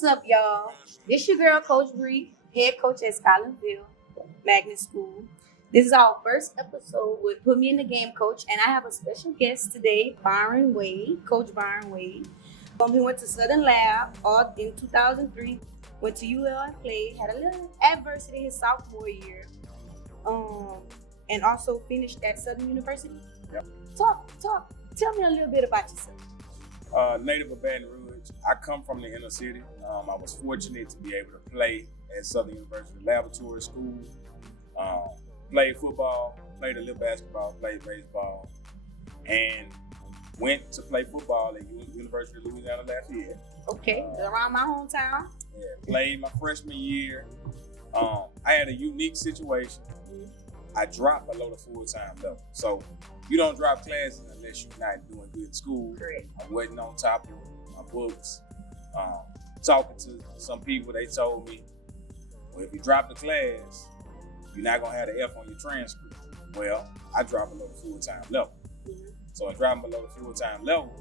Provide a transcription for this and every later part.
What's up, y'all? This your girl, Coach Bree, head coach at Scotlandville Magnet School. This is our first episode with Put Me in the Game Coach, and I have a special guest today, Byron Wade, Coach Byron Wade. He went to Southern Lab in 2003, went to UL and played, had a little adversity his sophomore year, and also finished at Southern University. Yep. Tell me a little bit about yourself. Native of Baton Rouge. I come from the inner city. I was fortunate to be able to play at Southern University Laboratory School. Played football, played a little basketball, played baseball, and went to play football at University of Louisiana Lafayette. Okay, around my hometown. Yeah, played my freshman year. I had a unique situation. I dropped below the full-time level. So you don't drop classes unless you're not doing good in school. Correct. I wasn't on top of my books. Talking to some people, they told me, well, if you drop the class, you're not gonna have the F on your transcript. Well, I dropped below the full-time level. Mm-hmm. So in dropping below the full-time level,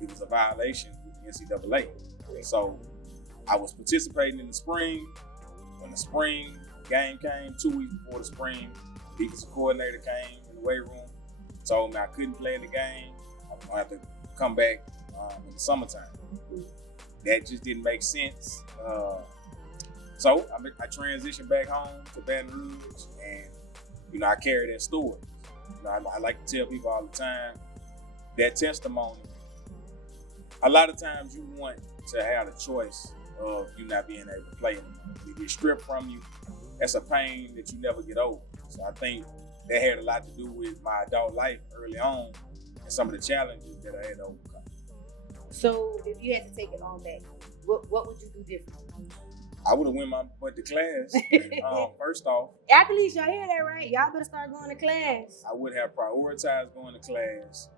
it was a violation with the NCAA. So I was participating in the spring. When the spring game came, 2 weeks before the spring, the defensive coordinator came in the weight room, told me I couldn't play in the game. I was gonna have to come back in the summertime. That just didn't make sense. So I transitioned back home to Baton Rouge, and I carry that story. I like to tell people all the time that testimony. A lot of times you want to have the choice of you not being able to play anymore. If it's stripped from you, that's a pain that you never get over. So I think that had a lot to do with my adult life early on and some of the challenges that I had to overcome. So if you had to take it all back, what would you do differently? I would have went my butt to class. First off, Athletes, y'all hear that, right? Y'all better start going to class. I would have prioritized going to class,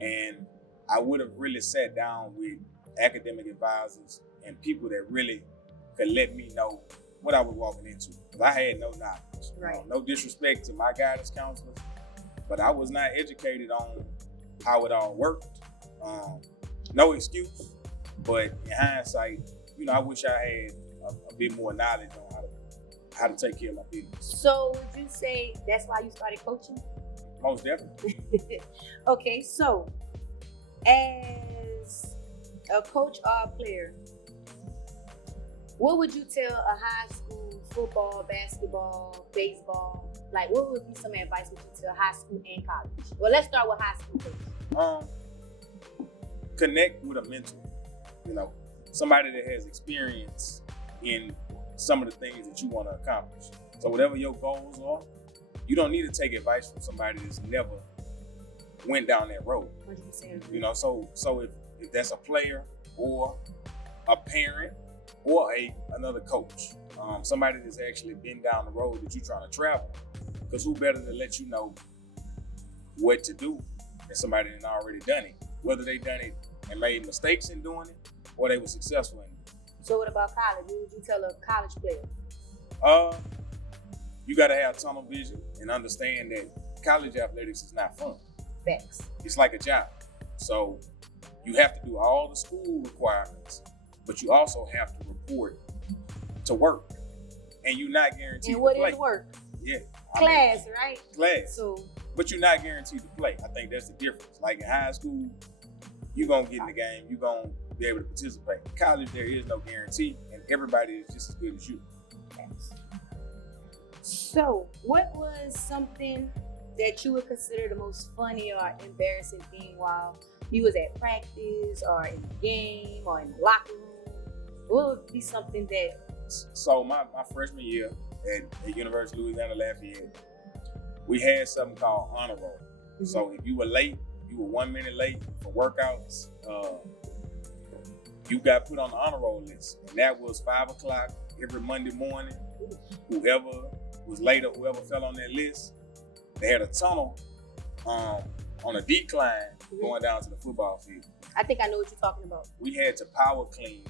and I would have really sat down with academic advisors and people that really could let me know what I was walking into. Because I had no knowledge. Right. No disrespect to my guidance counselors, but I was not educated on how it all worked. No excuse, but in hindsight, I wish I had a bit more knowledge on how to take care of my business. So would you say that's why you started coaching? Most definitely. Okay, so as a coach or a player, what would you tell a high school football, basketball, baseball? Like, what would be some advice would you tell high school and college? Well, let's start with high school first. Connect with a mentor. Somebody that has experience in some of the things that you want to accomplish. So whatever your goals are, you don't need to take advice from somebody that's never went down that road. 100%. So if that's a player or a parent or another coach, somebody that's actually been down the road that you're trying to travel, because who better to let you know what to do than somebody that's already done it, whether they done it and made mistakes in doing it or they were successful in it. So what about college? What would you tell a college player? You got to have tunnel vision and understand that college athletics is not fun. Facts. It's like a job. So you have to do all the school requirements, but you also have to report to work. And you're not guaranteed to play. And what is work? Yeah. Class, right? Class. So, but you're not guaranteed to play. I think that's the difference. Like in high school, you're going to get in the game. You're going to be able to participate. In college, there is no guarantee, and everybody is just as good as you. So, what was something that you would consider the most funny or embarrassing thing while you was at practice or in the game or in the locker room? What would be something that... So my freshman year at University of Louisiana Lafayette, we had something called honor roll. Mm-hmm. So if you were late, you were 1 minute late for workouts, you got put on the honor roll list. And that was 5 o'clock every Monday morning. Whoever was late or whoever fell on that list, they had a tunnel on a decline going down to the football field. I think I know what you're talking about. We had to power clean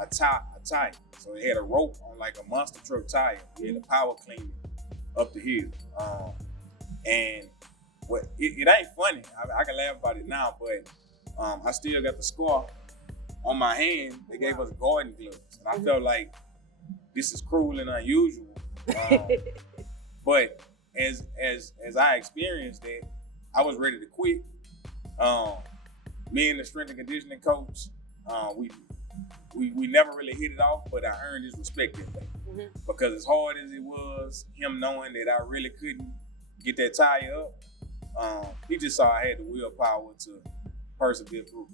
a tire. So it had a rope on like a monster truck tire. We had to power clean it up the hill. And it ain't funny. I can laugh about it now, but I still got the scar on my hand, they gave us garden gloves. And I felt like this is cruel and unusual. But as I experienced that, I was ready to quit. Me and the strength and conditioning coach, we never really hit it off, but I earned his respect that day. Because as hard as it was, him knowing that I really couldn't get that tire up, he just saw I had the willpower to persevere through.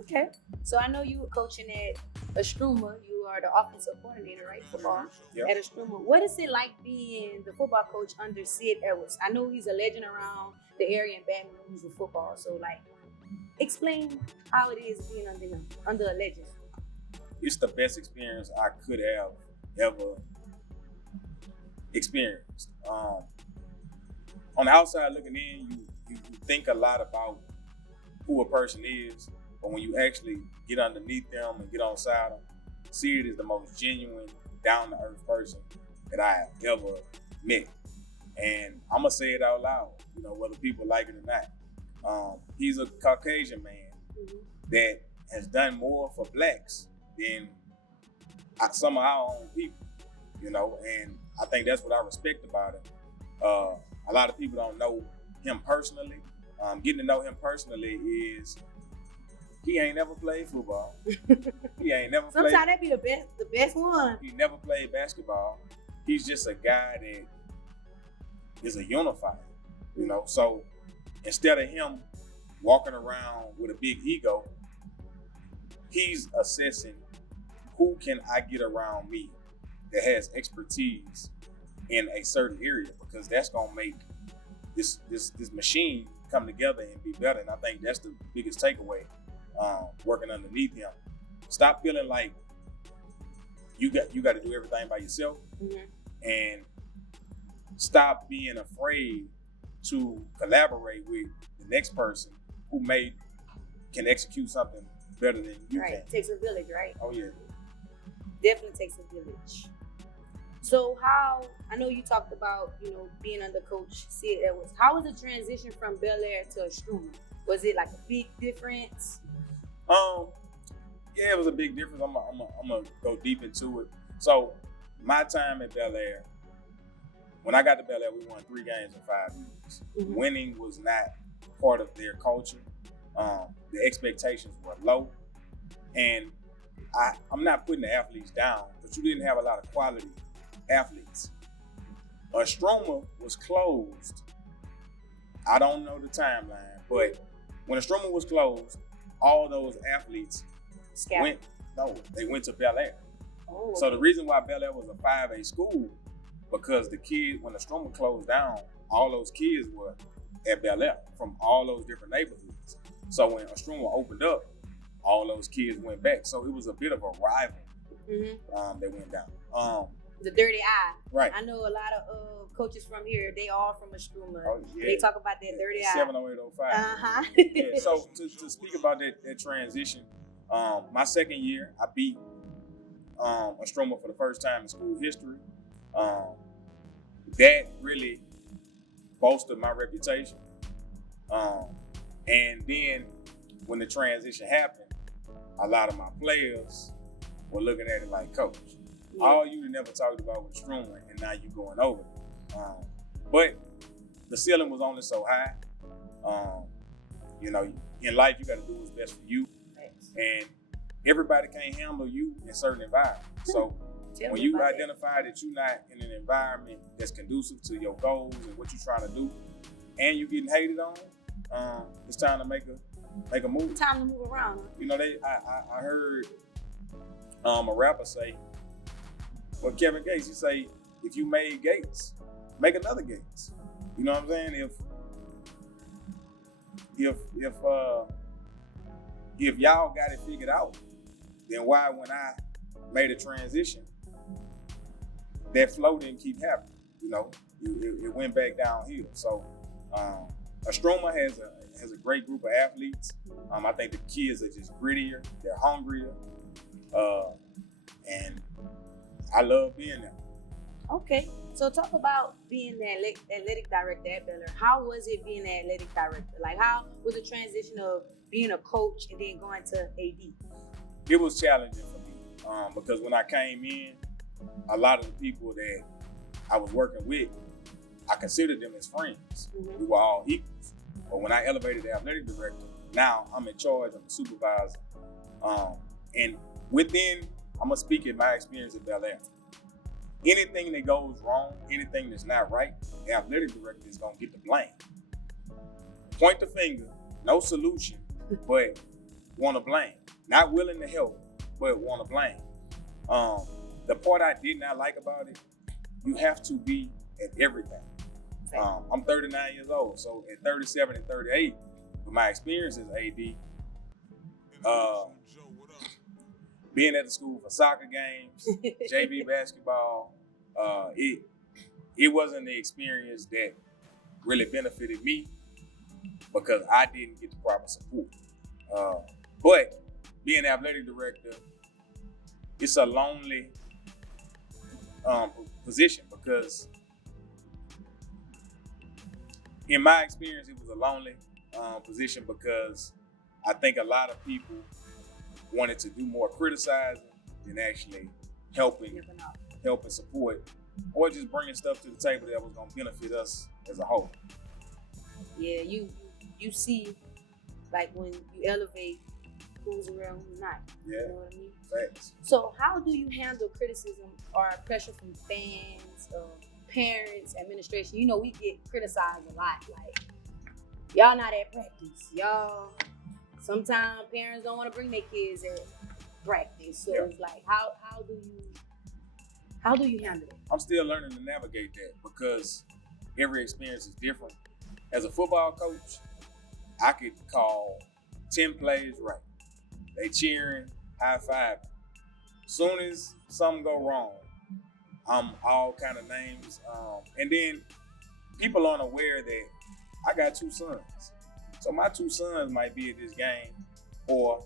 Okay. So I know you were coaching at Istrouma. You are the offensive coordinator, right? Football at Istrouma. What is it like being the football coach under Sid Edwards? I know he's a legend around the area in Baton Rouge with football. So, like, explain how it is being under him, under a legend. It's the best experience I could have ever experienced. On the outside looking in, you think a lot about who a person is, but when you actually get underneath them and get on side of them, Sid is the most genuine, down-to-earth person that I have ever met. And I'm going to say it out loud, whether people like it or not. He's a Caucasian man that has done more for blacks than some of our own people, and I think that's what I respect about him. A lot of people don't know him personally. Getting to know him personally is he ain't never played football. He ain't never played. Sometimes that be the best one. He never played basketball. He's just a guy that is a unifier, So instead of him walking around with a big ego, he's assessing who can I get around me that has expertise in a certain area, because that's gonna make this machine come together and be better. And I think that's the biggest takeaway. Working underneath him, stop feeling like you got to do everything by yourself, and stop being afraid to collaborate with the next person who can execute something better than you can. Right, takes a village, right? Oh yeah, definitely takes a village. So I know you talked about, being under Coach Sid Edwards. How was the transition from Belaire to Istrouma? Was it like a big difference? Yeah, it was a big difference. I'm gonna go deep into it. So my time at Belaire, when I got to Belaire, we won 3 games in 5 years. Winning was not part of their culture. The expectations were low, and I'm not putting the athletes down, but you didn't have a lot of quality athletes. Istrouma was closed. I don't know the timeline, but when Istrouma was closed, all those athletes went to Belaire. Oh. So the reason why Belaire was a 5A school, because the kids, when Istrouma closed down, all those kids were at Belaire from all those different neighborhoods. So when Istrouma opened up, all those kids went back. So it was a bit of a rival that went down. The dirty eye. Right. I know a lot of coaches from here, they all from Istrouma. Oh, yeah. They talk about that dirty eye. 70805. Yeah, so to speak about that transition, my second year, I beat Istrouma for the first time in school history. That really bolstered my reputation. And then when the transition happened, a lot of my players were looking at it like, Coach, all you never talked about was Istrouma, and now you going over. But the ceiling was only so high. In life, you got to do what's best for you. And everybody can't handle you in certain environments. So when you identify that you're not in an environment that's conducive to your goals and what you're trying to do, and you're getting hated on, it's time to make a move. Time to move around. I heard a rapper say, well, Kevin Gates, he say, if you made Gates, make another Gates. You know what I'm saying? If y'all got it figured out, then why, when I made a transition, that flow didn't keep happening? It went back downhill. So Istrouma has a great group of athletes. I think the kids are just grittier, they're hungrier, and I love being there. Okay, so talk about being the athletic director at Belaire. How was it being the athletic director? Like, how was the transition of being a coach and then going to AD? it was challenging for me because when I came in, a lot of the people that I was working with, I considered them as friends. Mm-hmm. We were all equals. But when I elevated the athletic director, now I'm in charge, I'm the supervisor. And within, I'm gonna speak in my experience at Belaire. Anything that goes wrong, anything that's not right, the athletic director is gonna get the blame. Point the finger, no solution, but wanna blame. Not willing to help, but wanna blame. The part I did not like about it, you have to be at everything. I'm 39 years old, so at 37 and 38, with my experience as AD, being at the school for soccer games, JV basketball, it wasn't the experience that really benefited me because I didn't get the proper support. But being athletic director, it's a lonely position because in my experience, it was a lonely position because I think a lot of people wanted to do more criticizing than actually helping support, or just bringing stuff to the table that was going to benefit us as a whole. Yeah, you see, like when you elevate who's around who's not. Yeah. You know what I mean? Thanks. So how do you handle criticism or pressure from fans, parents, administration? You know, we get criticized a lot. Like, y'all not at practice. Y'all, sometimes parents don't want to bring their kids at practice. So It's like, how do you handle it? I'm still learning to navigate that because every experience is different. As a football coach, I could call 10 plays right. They cheering, high five. Soon as something go wrong, I'm all kind of names. And then people aren't aware that I got 2 sons. So my 2 sons might be at this game, or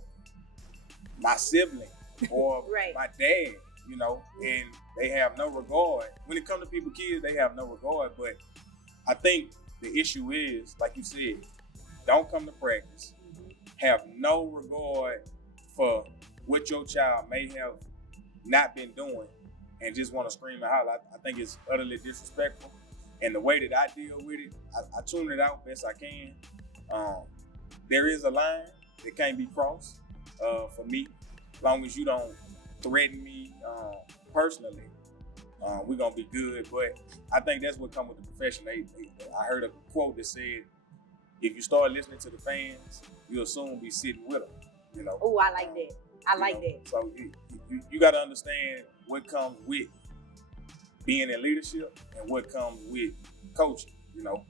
my sibling, or Right. my dad, you know, and they have no regard. When it comes to people, kids, they have no regard. But I think the issue is, like you said, don't come to practice, have no regard for what your child may have not been doing, and just want to scream and holler. I think it's utterly disrespectful. And the way that I deal with it, I tune it out best I can. There is a line that can't be crossed for me. As long as you don't threaten me personally, we're going to be good. But I think that's what comes with the profession. I heard a quote that said, if you start listening to the fans, you'll soon be sitting with them. You know. Oh, I like that. I like that. So you got to understand what comes with being in leadership and what comes with coaching. You know,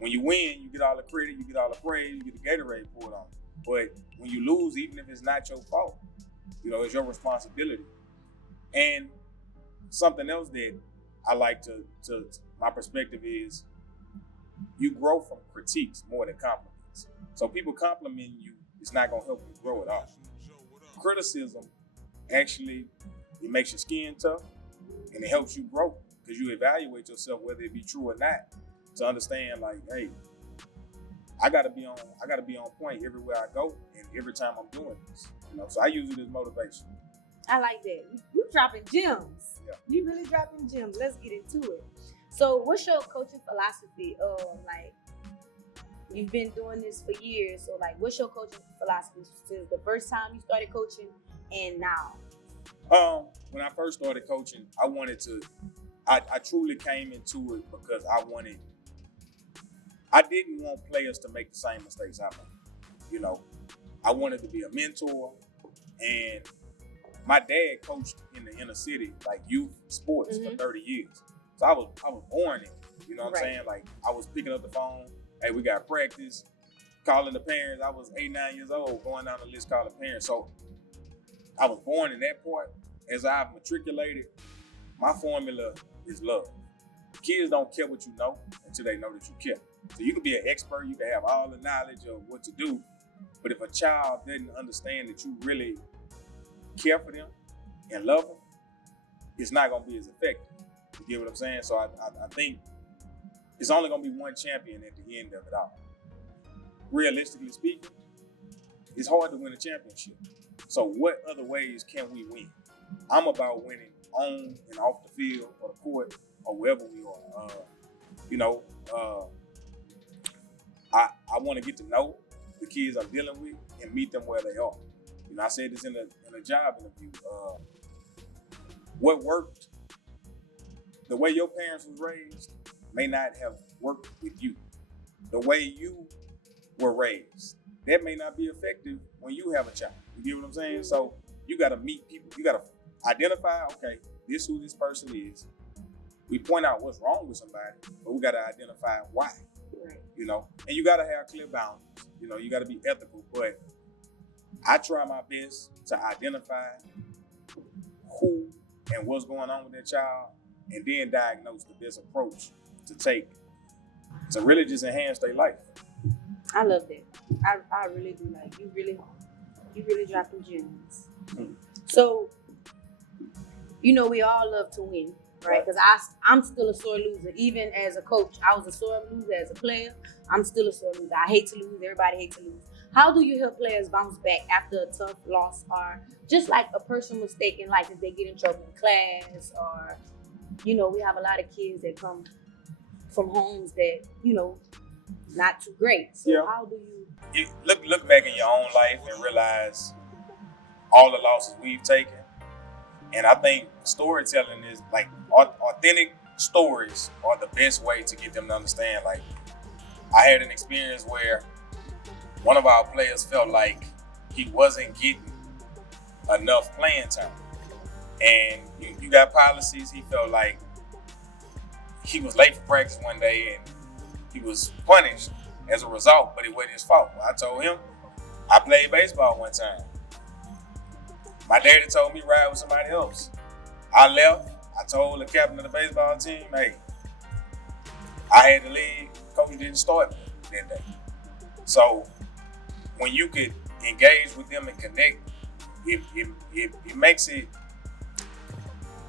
when you win, you get all the credit, you get all the praise, you get the Gatorade poured on. But when you lose, even if it's not your fault, you know, it's your responsibility. And something else that I like to my perspective is you grow from critiques more than compliments. So people complimenting you, it's not gonna help you grow at all. Criticism actually, it makes your skin tough and it helps you grow because you evaluate yourself whether it be true or not to understand like, hey, I gotta be on point everywhere I go and every time I'm doing this. You know, so I use it as motivation. I like that. You dropping gems. Yeah. You really dropping gems. Let's get into it. So what's your coaching philosophy? Like, you've been doing this for years. So like, what's your coaching philosophy since the first time you started coaching and now? When I first started coaching, I truly came into it because I didn't want players to make the same mistakes I made. You know, I wanted to be a mentor, and my dad coached in the inner city, like youth sports for 30 years. So I was born in it. You know what I'm saying? Like I was picking up the phone, hey, we got practice, calling the parents. I was 8, 9 years old, going down the list calling parents. So I was born in that part. As I've matriculated, my formula is love. Kids don't care what you know until they know that you care. So you can be an expert, you can have all the knowledge of what to do, but if a child doesn't understand that you really care for them and love them, it's not going to be as effective. You get what I'm saying? So I think it's only going to be one champion at the end of it all. Realistically speaking, it's hard to win a championship. So what other ways can we win? I'm about winning on and off the field or the court or wherever we are. I want to get to know the kids I'm dealing with and meet them where they are. I said this in a job interview. What worked, the way your parents was raised may not have worked with you. The way you were raised, that may not be effective when you have a child. You get what I'm saying? So you got to meet people. You got to identify, okay, this is who this person is. We point out what's wrong with somebody, but we got to identify why. Right. And you got to have clear boundaries. You got to be ethical, but I try my best to identify who and what's going on with that child, and then diagnose the best approach to take to really just enhance their life. I love that. I really do. Like you really dropping gems. Mm. So, we all love to win, right? Because I'm still a sore loser. Even as a coach, I was a sore loser as a player. I'm still a sore loser. I hate to lose. Everybody hates to lose. How do you help players bounce back after a tough loss, or just like a personal mistake in life, if they get in trouble in class, or we have a lot of kids that come from homes that not too great. So how do you look back in your own life and realize all the losses we've taken? And I think storytelling is like authentic stories are the best way to get them to understand. Like, I had an experience where one of our players felt like he wasn't getting enough playing time. And you got policies. He felt like he was late for practice one day and he was punished as a result, but it wasn't his fault. I told him, I played baseball one time. My daddy told me ride with somebody else. I left. I told the captain of the baseball team, hey, I had to leave. Coach didn't start that day. So when you could engage with them and connect, it makes it,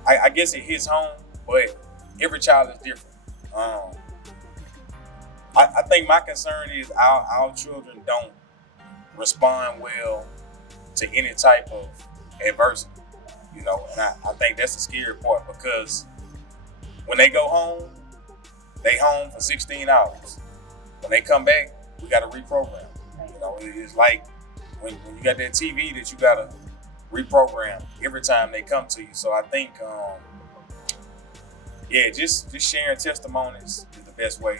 I guess it hits home, but every child is different. I think my concern is our children don't respond well to any type of adversity, and I think that's the scary part, because when they go home, they home for 16 hours. When they come back, we got to reprogram. It's like when you got that TV that you got to reprogram every time they come to you. So I think, just sharing testimonies is the best way.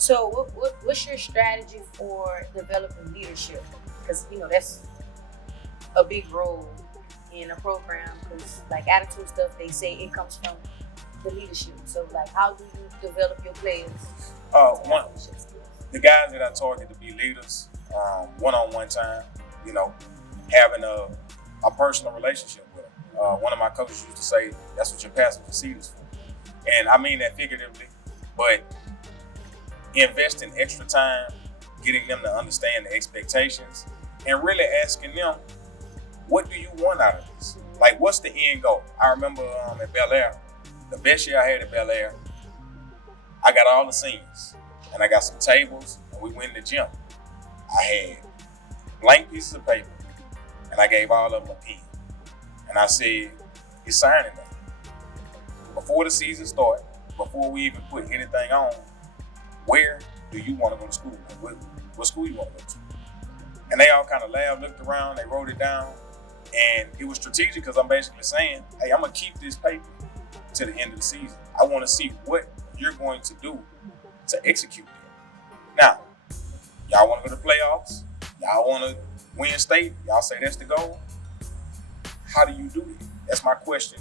So what's your strategy for developing leadership? Because, that's a big role in a program, because like attitude stuff, they say it comes from the leadership. So like, how do you develop your players? The guys that I target to be leaders, one-on-one time, having a personal relationship with them. One of my coaches used to say, that's what your passenger seat is for. And I mean that figuratively, but investing extra time, getting them to understand the expectations, and really asking them, what do you want out of this? Like, what's the end goal? I remember at Belaire, the best year I had at Belaire, I got all the scenes, and I got some tables, and we went in the gym. I had blank pieces of paper, and I gave all of them a pen. And I said, you're signing that. Before the season started, before we even put anything on, where do you want to go to school? What school you want to go to? And they all kind of laughed, looked around, they wrote it down. And it was strategic, because I'm basically saying, hey, I'm going to keep this paper to the end of the season. I want to see what you're going to do to execute it. Now, y'all want to go to playoffs? Y'all want to win state? Y'all say that's the goal? How do you do it? That's my question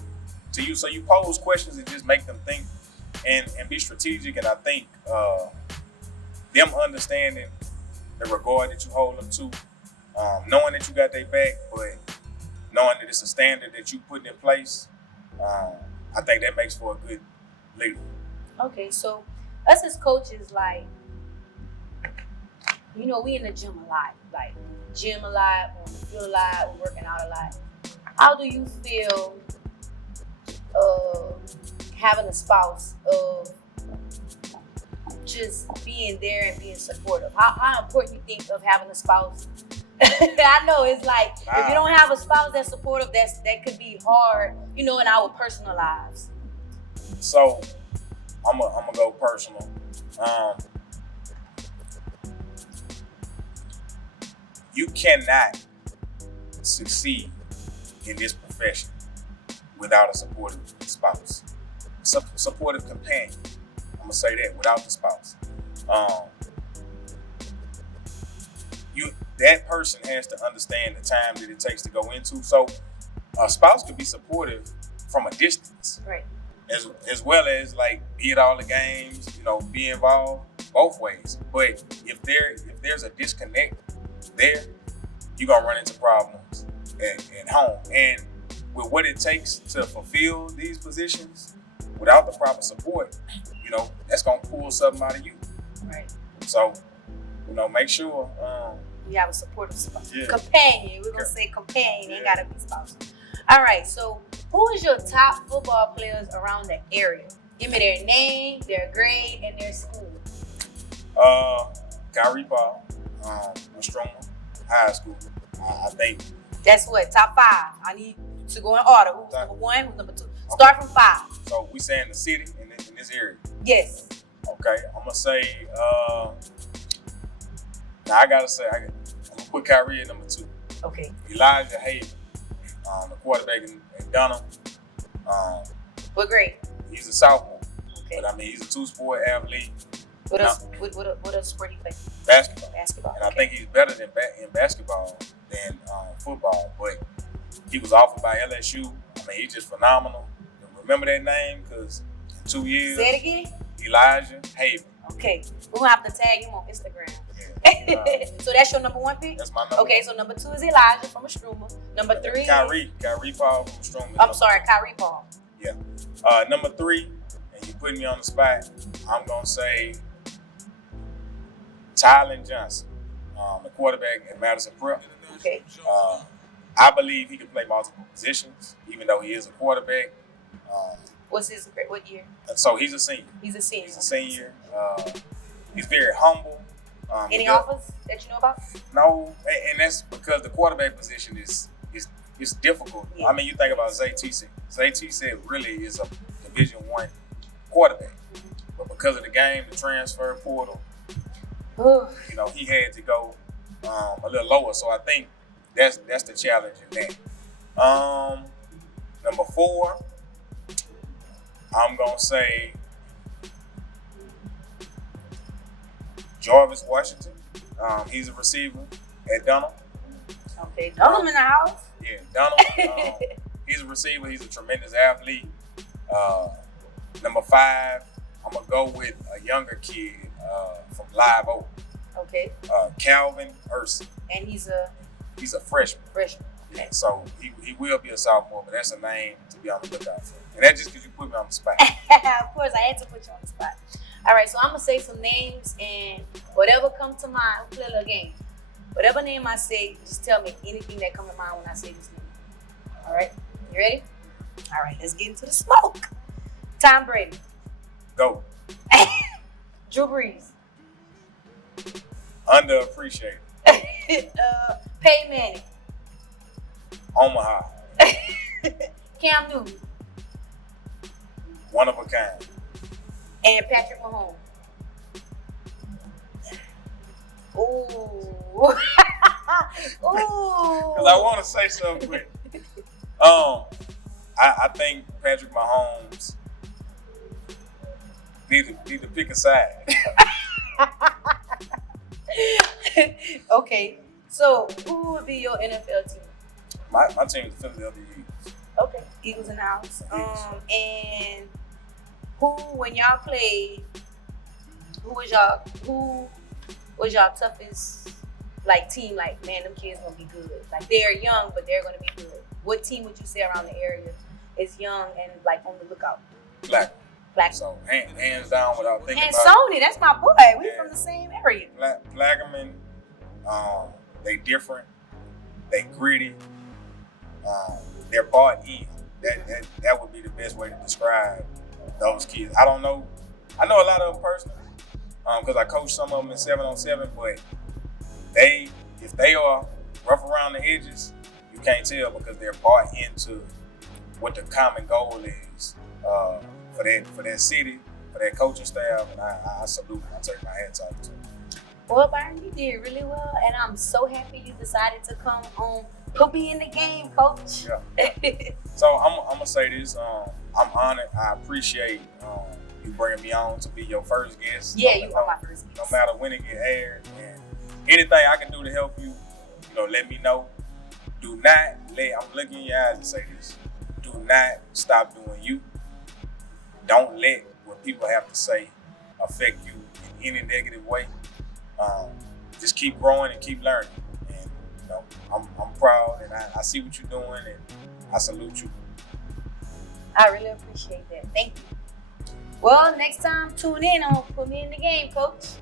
to you. So you pose questions and just make them think and be strategic. And I think them understanding the regard that you hold them to, knowing that you got their back, but knowing that it's a standard that you put in place, I think that makes for a good leader. Okay, so us as coaches, like, we in the gym a lot, on the field a lot, we're working out a lot. How do you feel having a spouse of just being there and being supportive? How important you think of having a spouse I know it's like if you don't have a spouse that's supportive, that could be hard, in our personal lives. So I'm gonna go personal. You cannot succeed in this profession without a supportive spouse, supportive companion. I'm gonna say that, without the spouse. That person has to understand the time that it takes to go into. So a spouse could be supportive from a distance, right? As well as like be at all the games, be involved both ways. But if there's a disconnect there, you're gonna run into problems at home. And with what it takes to fulfill these positions, without the proper support, that's gonna pull something out of you. Right. So, make sure you have a supportive spouse. Yeah. Companion. We're gonna say companion. Ain't gotta be spouse. All right. So, who is your top football players around the area? Give me their name, their grade, and their school. Kyrie Paul, Istrouma High School. I think that's what top 5. I need to go in order. Who's number 1? Who's number 2? Start from 5. So we saying the city in this area. Yes. Okay, I'm gonna say. Now I'm gonna put Kyrie at number 2. Okay. Elijah Haven, the quarterback in Dunham. What grade? He's a sophomore. Okay. But he's a 2-sport athlete. What else sport he play? Basketball. And I think he's better in basketball than football. But he was offered by LSU. He's just phenomenal. Remember that name because in 2 years. Say it again. Elijah Haven. Okay, we're gonna have to tag him on Instagram. Yeah. So that's your number 1 pick? That's my number. Okay, so number 2 is Elijah from Istrouma. Number 3 Kyrie Paul from Istrouma. I'm sorry, Kyrie Paul. Yeah. Number 3, and you putting me on the spot, I'm gonna say Tylen Johnson, the quarterback at Madison Prep. Okay. I believe he can play multiple positions, even though he is a quarterback. What year? So he's a senior. He's a senior. He's very humble. Any offers that you know about? No, and that's because the quarterback position is difficult. Yeah. You think about Zay T-Set. Zay T-Set really is a Division I quarterback. But because of the game, the transfer portal, he had to go a little lower. So I think that's the challenge in that. Number 4, I'm gonna say Jarvis Washington. He's a receiver at Dunham. Okay, Dunham in the house. Yeah, Dunham. He's a receiver. He's a tremendous athlete. Number 5, I'm gonna go with a younger kid from Live Oak. Okay. Calvin Ursi. And he's a freshman. Okay. Yeah, so he will be a sophomore, but that's a name to be on the lookout for. And that's just because you put me on the spot. Of course, I had to put you on the spot. All right, so I'm gonna say some names, and whatever comes to mind, we'll play a little game. Whatever name I say, just tell me anything that comes to mind when I say this name. All right, you ready? All right, let's get into the smoke. Tom Brady. Go. Drew Brees. Underappreciated. Peyton Manning. Omaha. Cam Newton. One of a kind. And Patrick Mahomes. Ooh. Ooh. Because I want to say something quick. I think Patrick Mahomes need to pick a side. Okay. So who would be your NFL team? My team is the Philadelphia Eagles. Okay. Eagles in the house. And who, when y'all played, who was y'all toughest team? Like, man, them kids gonna be good. Like, they're young, but they're gonna be good. What team would you say around the area is young and on the lookout? Black. So hands down without thinking and about Sony, that's my boy. We from the same area. Plaquemine, they different, they gritty, they're bought in. That would be the best way to describe those kids. I don't know. I know a lot of them personally, because I coach some of them in 7-on-7, but if they are rough around the edges, you can't tell because they're bought into what the common goal is for that city, for that coaching staff, and I salute them. I take my hats off to them. Well, Byron, you did really well, and I'm so happy you decided to come on. Put me in the game, Coach. Yeah. So I'm gonna say this. I'm honored. I appreciate you bringing me on to be your first guest. Yeah, you are my first guest. No matter when it get aired, and anything I can do to help you, let me know. Do not I'm looking in your eyes and say this. Do not stop doing you. Don't let what people have to say affect you in any negative way. Just keep growing and keep learning. And I'm proud, and I see what you're doing, and I salute you. I really appreciate that. Thank you. Well, next time, tune in on Put Me in the Game, Coach.